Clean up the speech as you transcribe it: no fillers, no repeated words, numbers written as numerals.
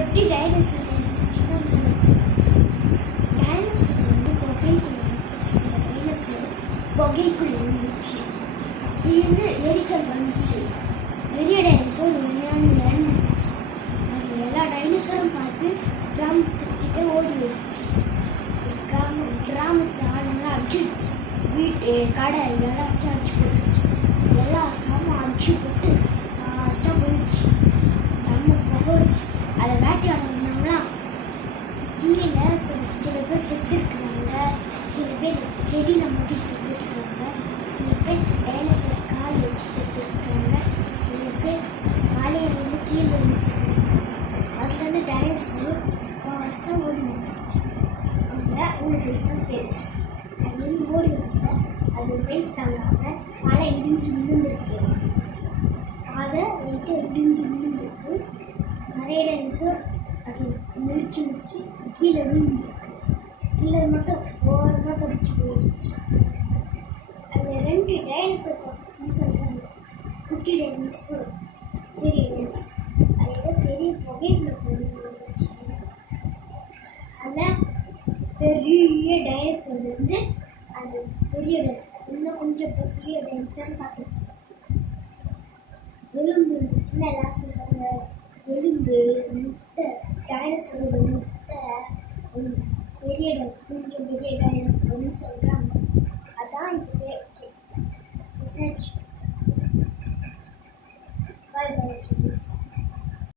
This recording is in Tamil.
எப்படி டைனோசர் இருந்துச்சுன்னு சொல்லுங்கள். டைனோசர் வந்து புகைக்குள்ளே சில டைனோசர் புகைக்குள்ளே இருந்துச்சு. திடீர்னு எரிக்கல் வந்துச்சு. பெரிய டைனோசர் இறந்துச்சு. அது எல்லா டைனோசரும் பார்த்து கிராமத்துக்கிட்ட ஓடி வந்துச்சு. கிராமத்து ஆளுங்களாம் அடிச்சிடுச்சு. வீட்டு கடை எல்லாத்தையும் அடிச்சு போட்டுருச்சு. எல்லா சாமான் அடிச்சு போட்டு ஃபாஸ்ட்டாக போயிடுச்சு. செம்ம புகைச்சு. அதை வேட்டையாடுறவங்களாம் கீழே சில பேர் செத்துருக்குறாங்க, சில பேர் செடியில் மட்டும் செத்துருக்குறாங்க, சில பேர் டைனோசர் கால் வச்சு செத்துருக்குறாங்க, சில பேர் மலையிலேருந்து கீழே வந்து செத்துருக்காங்க. அதுலேருந்து டைனோசர் ஃபாஸ்ட்டாக ஓடி வந்துச்சு. அவங்க ஒரு சைஸ் தான் ஃபேஸ். அதுலேருந்து ஓடி வந்த அது வெயிட் தாங்காமல் மலை இடிஞ்சு விழுந்திருக்கு. அதை லைட்டாக இடிஞ்சு விழுந்திருக்கு. நிறைய டைனோசர் அது மிதிச்சு கீழே விழுந்துருக்கு. சிலர் மட்டும் ஓரமாக தப்பிச்சு போயிடுச்சு. அதில் 2 டைனோசர் தப்பிச்சுன்னு சொல்கிறாங்க. குட்டி டைனோசர், பெரிய டைனோசர். அதில் பெரிய புகைக்குள்ள போயிடுச்சு. அதில் பெரிய டைனோசர் வந்து அது பெரிய இன்னும் கொஞ்சம் பெரிய டைனோசரை சாப்பிடுச்சு. எலும்பு இருந்துச்சுன்னு எல்லாம் சொல்கிறாங்க. எலும்பு, முட்டை, டைனோசரோட முட்டை, கொஞ்சம் பெரிய டைனோசர்னு சொல்கிறாங்க.